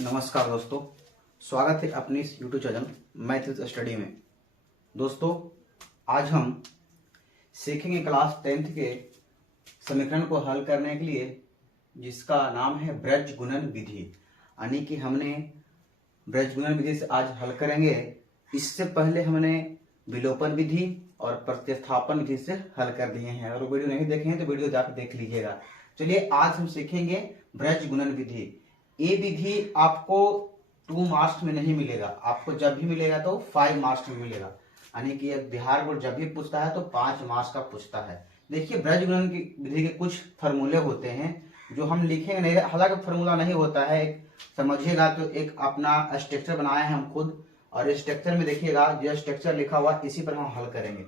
नमस्कार दोस्तों, स्वागत है अपनी इस YouTube channel math with study में। दोस्तों, आज हम सीखेंगे क्लास 10th के समीकरण को हल करने के लिए, जिसका नाम है ब्रज गुणन विधि। यानी कि हमने ब्रज गुणन विधि से आज हल करेंगे। इससे पहले हमने विलोपन विधि और प्रतिस्थापन विधि से हल कर दिए हैं। अगर वीडियो नहीं देखे हैं तो वीडियो जाकर देख लीजिएगा। चलिए, आज हम सीखेंगे ब्रज गुणन विधि। ये विधि आपको 2 मार्क्स में नहीं मिलेगा, आपको जब भी मिलेगा तो 5 मार्क्स में मिलेगा। यानी कि बिहार बोर्ड जब भी पूछता है तो 5 मार्क्स का पूछता है। देखिए, ब्रज गुणन की विधि के कुछ फॉर्मूले होते हैं जो हम लिखेंगे नहीं, हालांकि फॉर्मूला नहीं होता है। एक समझिएगा तो एक अपना स्ट्रक्चर बनाया है हम खुद, और स्ट्रक्चर में देखिएगा जो स्ट्रक्चर लिखा हुआ इसी पर हम हल करेंगे।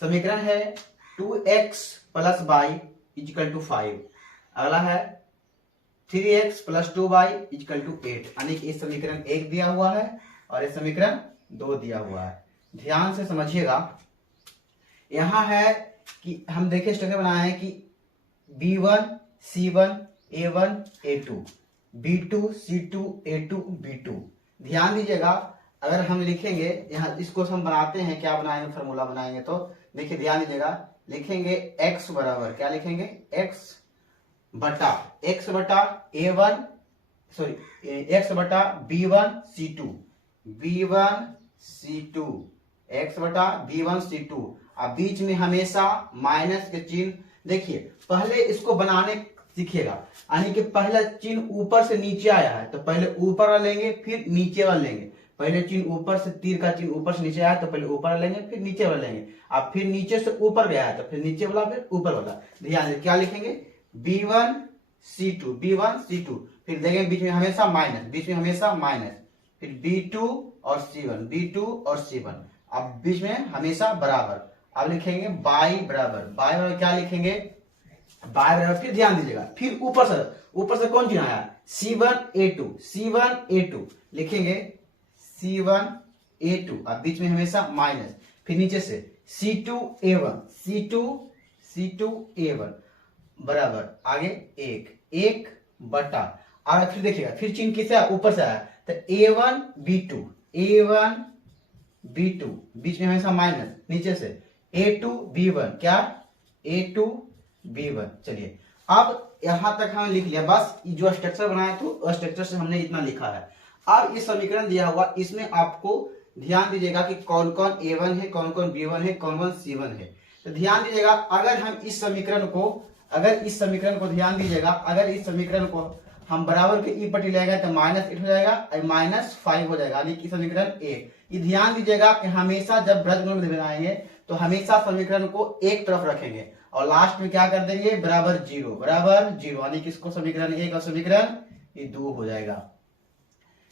समीकरण है 2x + y = 5। अगला है 3x + 2y = 8। यानी कि इस समीकरण 1 दिया हुआ है और इस समीकरण 2 दिया हुआ है। ध्यान से समझिएगा। यहां है कि हम देखिए स्ट्रक्चर बनाए हैं कि b1 c1 a1 a2 b2 c2 a2 b2। ध्यान दीजिएगा, अगर हम लिखेंगे यहाँ, इसको हम बनाते हैं, क्या बनाएंगे, फॉर्मूला बनाएंगे। तो देखिए, ध्यान दीजिएगा, लिखेंगे x बराबर, क्या लिखेंगे, x बटा a1 x बटा b1 c2 x बटा b1 c2। अब बीच में हमेशा माइनस के चिन्ह। देखिए, पहले इसको बनाने सीखिएगा। यानी कि पहला चिन्ह ऊपर से नीचे आया है तो पहले ऊपर वाला लेंगे, फिर नीचे वाला लेंगे। पहले चिन्ह ऊपर से, तीर का चिन्ह ऊपर से नीचे आया तो पहले ऊपर लेंगे, फिर नीचे वाला लेंगे। अब फिर नीचे से ऊपर गया है तो फिर नीचे वाला, फिर ऊपर वाला। ध्यान से क्या लिखेंगे, b1 c2 फिर देखेंगे बीच में हमेशा माइनस, फिर b2 और c1। अब बीच में हमेशा बराबर। अब लिखेंगे y बराबर क्या लिखेंगे, y बराबर, फिर ध्यान दीजिएगा, फिर ऊपर से कौन चिन्ह आया, c1 a2 लिखेंगे c1 a2। अब बीच में हमेशा माइनस, फिर नीचे से c2 a1 बराबर, आगे 1 बटा। और फिर देखिएगा, फिर चिन्ह किसे आया, ऊपर से आया तो a1 b2 बीच में हमेशा माइनस, नीचे से a2 b1, क्या a2 b1। चलिए, अब यहां तक हमने लिख लिया। बस जो स्ट्रक्चर बनाया तो स्ट्रक्चर से हमने इतना लिखा है। अब इस समीकरण दिया हुआ, इसमें आपको ध्यान दीजिएगा कि कौन कौन a1 है, कौन कौन b1 है, कौन कौन c1 है। तो ध्यान दीजिएगा, अगर इस समीकरण को ध्यान दीजिएगा, अगर इस समीकरण को हम बराबर के ई पट्टी लेगा तो -8 हो जाएगा और -5 हो जाएगा, यानी कि समीकरण 1। ये ध्यान दीजिएगा कि हमेशा जब ब्रज गुणन विधि बनाएंगे तो हमेशा समीकरण को एक तरफ रखेंगे और लास्ट में क्या कर देंगे, बराबर 0, यानी कि इसको समीकरण 1 और समीकरण 2 हो जाएगा।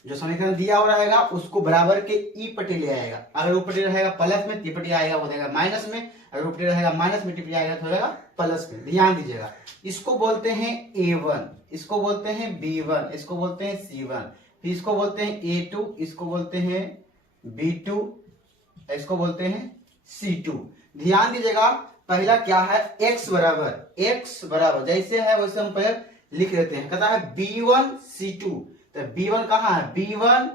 जो समीकरण दिया हुआ रहेगा उसको बराबर के ई पट्टी ले आएगा। अगर वो पट्टी रहेगा प्लस में, टी पट्टी आएगा वो देगा माइनस में। अगर वो पट्टी रहेगा माइनस में, टी पट्टी आएगा तो हो जाएगा प्लस में। ध्यान दीजिएगा, इसको बोलते हैं a1, इसको बोलते हैं b1, इसको बोलते हैं c1, फिर इसको बोलते हैं a2, इसको बोलते हैं b2, इसको बोलते हैं c2। ध्यान दीजिएगा, पहला क्या है, x बराबर जैसे है वैसे हम पहले लिख देते हैं। कहता है b1 c2, तो b1 कहाँ है, b1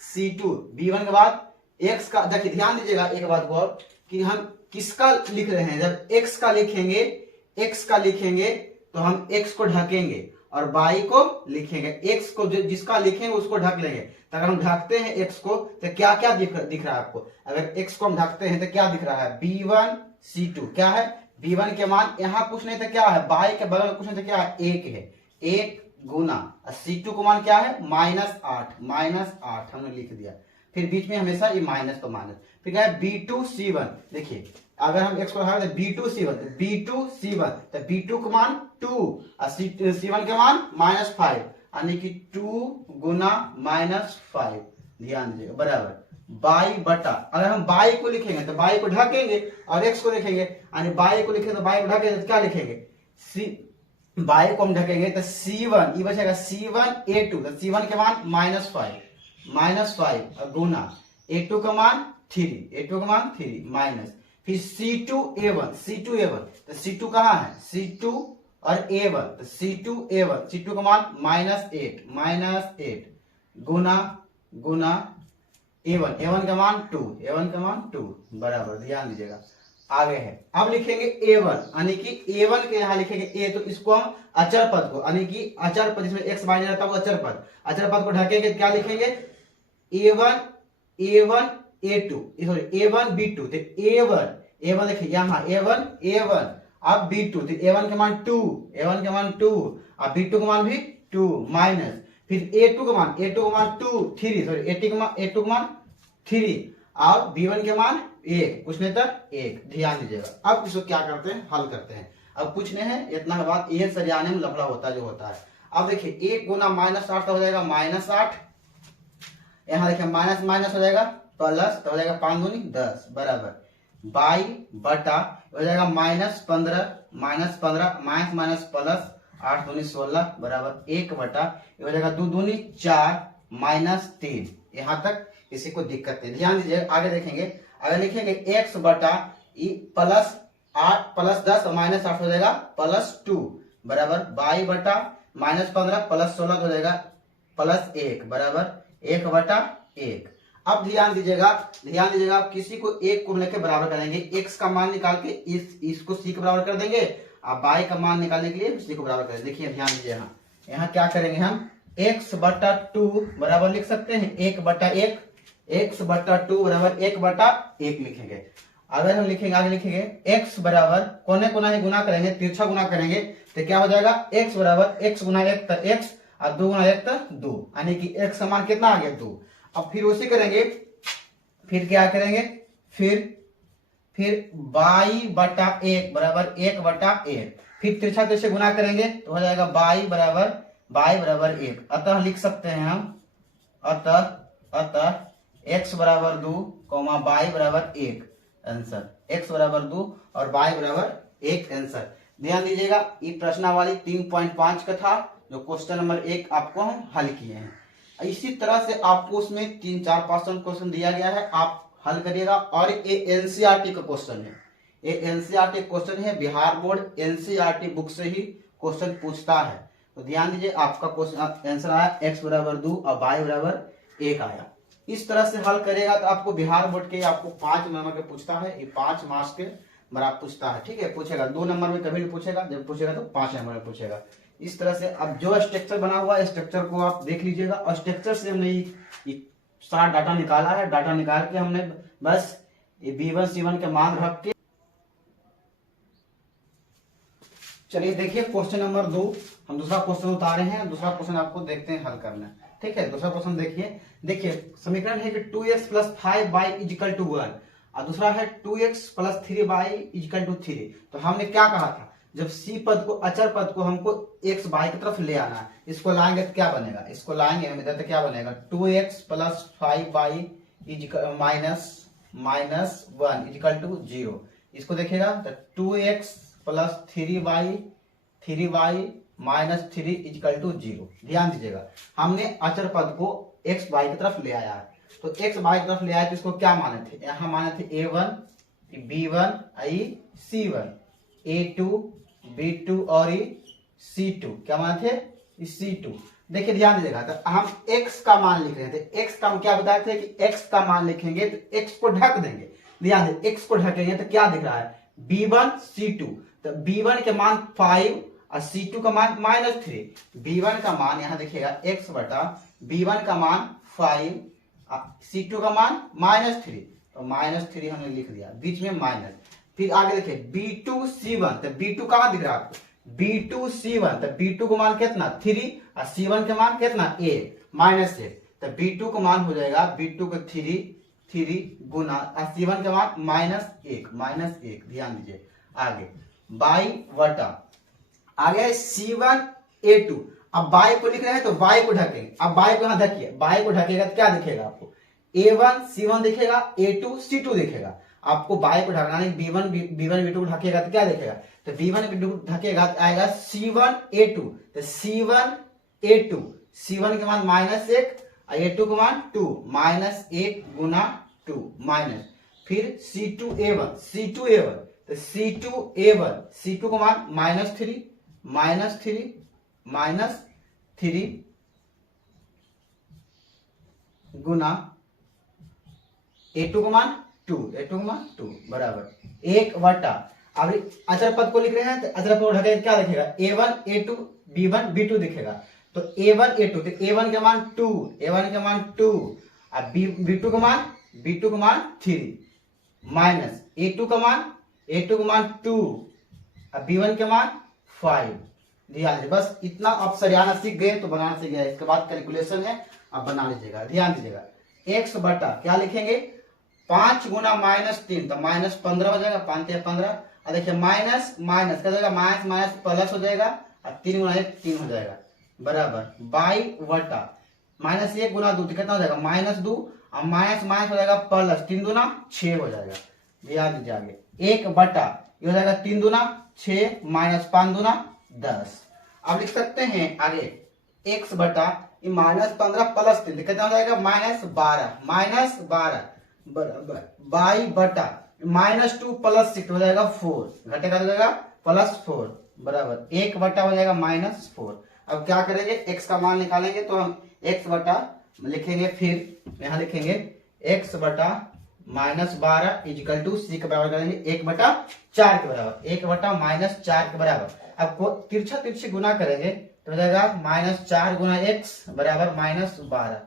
c2। b1 के बाद x का, देखिए ध्यान दीजिएगा एक बात और, कि हम किसका लिख रहे हैं। जब x का लिखेंगे तो हम x को ढकेंगे और y को लिखेंगे। x को जिसका लिखेंगे उसको ढक लेंगे। तो अगर हम ढकते हैं x को तो क्या क्या दिख रहा है आपको, अगर x को हम ढकते हैं तो क्या दिख रहा है, b1 c2। क्या है, b1 के मान यहाँ कुछ नहीं तो क्या है, y के बगल में कुछ नहीं तो क्या है, 1 है, 1 गुना c2 को मान क्या है, -8 हमने लिख दिया। फिर बीच में हमेशा ये माइनस तो माइनस। फिर क्या है, b2 c1। देखिए, अगर हम x को हटा दें b2 c1 तो b2 का मान 2 और c1 का मान -5, यानी कि 2 गुना -5। ध्यान दीजिएगा, बराबर y बटा, अगर हम y को लिखेंगे तो y को ढकेंगे और x को लिखेंगे, यानी y को लिखेंगे तो y को ढकेंगे तो क्या लिखेंगे, y को हम ढकेंगे तो c1, ये बचेगा c1 a2, तो c1 के मान -5 गुना a2 का मान 3 माइनस, फिर c2 a1 तो c2 कहाँ है, c2 और a1 तो c2 a1 c2 का मान -8 गुना गुना a1, a1 का मान 2, a1 का मान 2 बराबर, ध्यान दीजिएगा। आगे है, अब लिखेंगे a1, यानी कि a1 के यहाँ लिखेंगे a, तो इसको हम अचर पद को, यानी कि अचर पद जिसमें x माइनस रहता है वो अचर पद को ढकेंगे, क्या लिखेंगे a1 a1 a2, sorry a1 b2, तो a1 देखिए यहाँ a1 अब b2, तो a1 का मान 2, a1 का मान 2, अब b2 का मान भी 2 माइनस, फिर a2 का मान 2 3, सॉरी a2 का मान 3, अब b1 के मान 1, कुछ नहीं था 1, ध्यान दीजिएगा। अब इसको क्या करते हैं, हल करते हैं। अब कुछ नहीं है, इतना बात, ये सरियाने में लफड़ा होता है जो होता है। अब देखिए 1 गुना -8 तो हो जाएगा -8, यहाँ देखिए माइनस माइनस हो जाएगा प्लस, तो हो जाएगा 5 दूनी 10 बराबर बाई बटा हो जाएगा -15 माइनस प्लस 8 दूनी 16 बराबर 1 बटा हो जाएगा 2 दूनी 4 -3, यहाँ तक किसी को दिक्कत नहीं। ध्यान दीजिए, आगे देखेंगे, अगर लिखेंगे x बटा प्लस 8 प्लस 10 -8 हो जाएगा +2 बराबर बाई बटा -15 प्लस 16 हो जाएगा +1 बराबर 1 बटा 1। अब ध्यान दीजिएगा, आप किसी को 1 को लेकर बराबर करेंगे, x का मान निकाल के इसको c के बराबर कर देंगे, अब y का मान निकालने के लिए c को बराबर करेंगे। देखिए ध्यान दीजिए, यहाँ क्या करेंगे हम, x बटा 2 बराबर लिख सकते हैं 1 बटा 1, x बटा 2 बराबर 1 बटा 1 लिखेंगे। अगर हम लिखेंगे, आगे लिखेंगे x बराबर कोने कोना ही गुना करेंगे, तिरछा गुना करेंगे, तो क्या हो जाएगा x बराबर x गुना 1 तो x और 2 गुना 1 तो 2, यानी कि x का मान कितना आ गया 2। अब फिर उसी करेंगे, फिर क्या करेंगे, फिर बाई बटा 1 बराबर 1 बटा 1, फिर तिरछा तिरछे गुना करेंगे तो हो जाएगा बाई बराबर 1। अतः लिख सकते हैं हम, अतः x बराबर 2 बाई बराबर 1 आंसर, x बराबर 2 और बाई बराबर 1 आंसर। ध्यान दीजिएगा, ये प्रश्नावली 3.5 का था, जो क्वेश्चन नंबर 1 आपको हम हल किए हैं। इसी तरह से आपको उसमें 3-4 क्वेश्चन दिया गया है, आप हल करिएगा। और ये एनसीईआरटी का क्वेश्चन है, ये एनसीईआरटी क्वेश्चन है, बिहार बोर्ड एनसीईआरटी बुक से ही क्वेश्चन पूछता है। तो ध्यान दीजिए, आपका क्वेश्चन आंसर आया x बराबर 2 और बाई बराबर 1 आया। इस तरह से हल करेगा तो आपको बिहार बोर्ड के आपको 5 नंबर के पूछता है, ये 5 मार्क्स के बराबर पूछता है, ठीक है। पूछेगा 2 नंबर में कभी नहीं पूछेगा, जब पूछेगा तो 5 नंबर में पूछेगा। इस तरह से अब जो स्ट्रक्चर बना हुआ है, स्ट्रक्चर को आप देख लीजिएगा, और स्ट्रक्चर से हमने ये सारा डाटा निकाला है। डाटा निकाल के हमने बस B1 C1 के मान रख के, चलिए देखिए क्वेश्चन नंबर 2, हम दूसरा क्वेश्चन उतारे हैं। दूसरा क्वेश्चन आपको देखते हैं हल करना, ठीक है। दूसरा क्वेश्चन देखिए समीकरण है कि 2x plus 5y is equal to 1, और दूसरा है 2x plus 3y is equal to 3। तो हमने क्या कहा था, जब c पद को, अचर पद को हमको x y की तरफ ले आना है, इसको लाएंगे तो क्या बनेगा, इसको लाएंगे हम इधर तो क्या बनेगा, 2x plus 5y minus 1 is equal to 0। इसको देखिएगा तो 2x plus 3y minus 3 is equal to 0। ध्यान दीजिएगा, हमने अचर पद को x y की तरफ ले आया है, तो x y की तरफ ले आया तो इसको क्या माने थे, यहाँ माने थे a1 b1 c1, a2 b2 और c2, क्या माने थे c2। देखिए ध्यान दीजिएगा, तो हम x का मान लिख रहे थे, x का हम क्या बताए थे कि x का मान लिखेंगे तो x को ढक देंगे। ध्यान दीजिए, x को ढकेंगे तो क्या दिख रहा है, b1 c2, तो b1 के मान 5 और c2 का मान -3। b1 का मान यहाँ देखिएगा x बटा b1 का मान 5, c2 का मान -3, तो -3 हमने लिख दिया, बीच में माइनस। फिर आगे देखिए b2 c1, तो b2 कहाँ दिख रहा है आपको, b2 c1, तो b2 का मान कितना 3 और c1 के मान कितना -1, तो b2 का मान हो जाएगा, b2 को 3 गुना और c1 के मान -1। ध्यान दीजिए, आगे बाई वटा, आगे c1 a2, अब बाई को लिख रहे हैं तो बाई को ढकेंगे। अब बाई को यहाँ ढकिए, बाई को ढकेगा तो क्या दिखेगा आपको, a1 c1 दिखेगा, a2 c2 दिखेगा। आपको बाई को ढकना नहीं, b1 b2 को ढकेगा तो क्या दिखेगा, तो b1 b2 ढकेगा तो आएगा c1 a2, तो c1 a2, c1 के मान -1 और a2 के मान 2, -1 गुना 2 माइनस, फिर c2 a1, तो c2 का मान -3 गुना a2 का मान 2, a2 का मान 2 बराबर 1 अब अचर पद को लिख रहे हैं तो अचर पद को ढके क्या दिखेगा, a1 a2 b1 b2 दिखेगा। तो a1 a2 तो a1 का मान 2, a1 का मान 2, अब b2 का मान 3 माइनस a2 का मान 2, अब b1 का मान 5। ध्यान दीजिए, बस इतना आप सरियाना सीख गए तो बनाना सीख गए। इसके बाद कैलकुलेशन है, आप बना लीजिएगा। ध्यान दीजिएगा, x बटा क्या लिखेंगे 5 गुना -3 तो -15 हो जाएगा, 5 या 15। और देखिए माइनस माइनस क्या हो जाएगा, माइनस माइनस प्लस हो जाएगा, और 3 गुना 1 3 हो जाएगा बराबर बाई वटा -1 गुना 2 कितना हो जाएगा -2, और माइनस माइनस हो जाएगा प्लस, 3 दूना 6 हो जाएगा। ध्यान दीजिए आगे 1 बटा ये हो जाएगा 3 दूना 6 माइनस 5 दूना 10। अब लिख सकते हैं आगे x बटा ये -15 प्लस 3 कितना हो जाएगा -12 बराबर बाई बटा -2 प्लस 6 हो जाएगा 4, घटेगा हो जाएगा +4 बराबर 1 बटा हो जाएगा -4। अब क्या करेंगे, x का मान निकालेंगे तो हम x बटा लिखेंगे, फिर यहाँ लिखेंगे x बटा -12 इजिकल टू सी के बराबर करेंगे 1 बटा 4 के बराबर, 1 बटा -4 के बराबर। अब तिरछा तिरछी गुना करेंगे तो हो जाएगा -4 गुना x बराबर -12,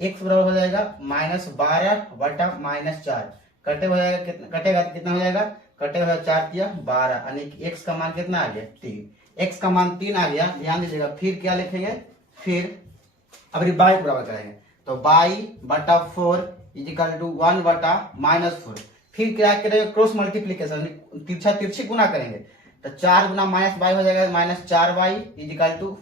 x बराबर हो जाएगा -12 बटा -4, कटे हो जाएगा कटेगा तो कितना हो जाएगा, कटेगा 4 किया 12, यानी कि x का मान कितना आ गया 3, x का मान 3 आ गया। ध्यान दीजिएगा, फिर क्या लिखेंगे, फिर अब बाई बराबर करेंगे तो बाई बटा 4 इजिकल टू 1 बटा -4। फिर क्या करेंगे, क्रॉस मल्टीप्लीकेशन तिरछा तिरछी गुना करेंगे तो 4 गुना -y हो जाएगा -4y इजिकल टू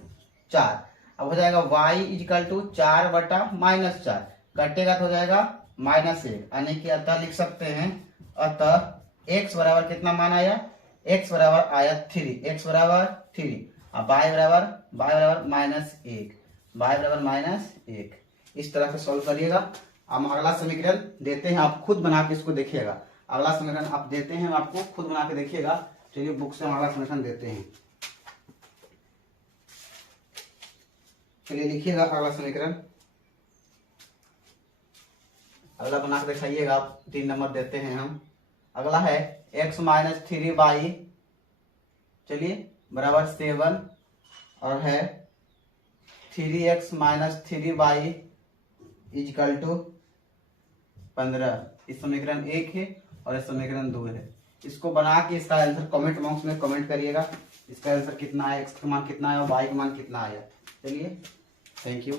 4। अब हो जाएगा y इजिकल टू 4 बटा -4, कटेगा तो हो जाएगा -1, यानी कि अतः लिख सकते हैं, अतः x बराबर कितना मान आया, x बराबर आया 3, x बराबर 3, और y बराबर -1, y बराबर -1। इस तरह से सॉल्व करिएगा। हम अगला समीकरण देते हैं, आप खुद बना के इसको देखिएगा। अगला समीकरण आप देते हैं, आपको खुद बना के देखिएगा। चलिए बुक से हम अगला समीकरण देते हैं, चलिए लिखिएगा अगला समीकरण, अगला बना के दिखाइएगा आप। 3 नंबर देते हैं हम। अगला है x - 3y, चलिए बराबर 7, और है 3x - 3y इजिकल टू 15। इस समीकरण 1 है और इस समीकरण 2 है। इसको बना के इसका आंसर कमेंट बॉक्स में कमेंट करिएगा, इसका आंसर कितना है, x का मान कितना है और y का मान कितना आया। चलिए, थैंक यू।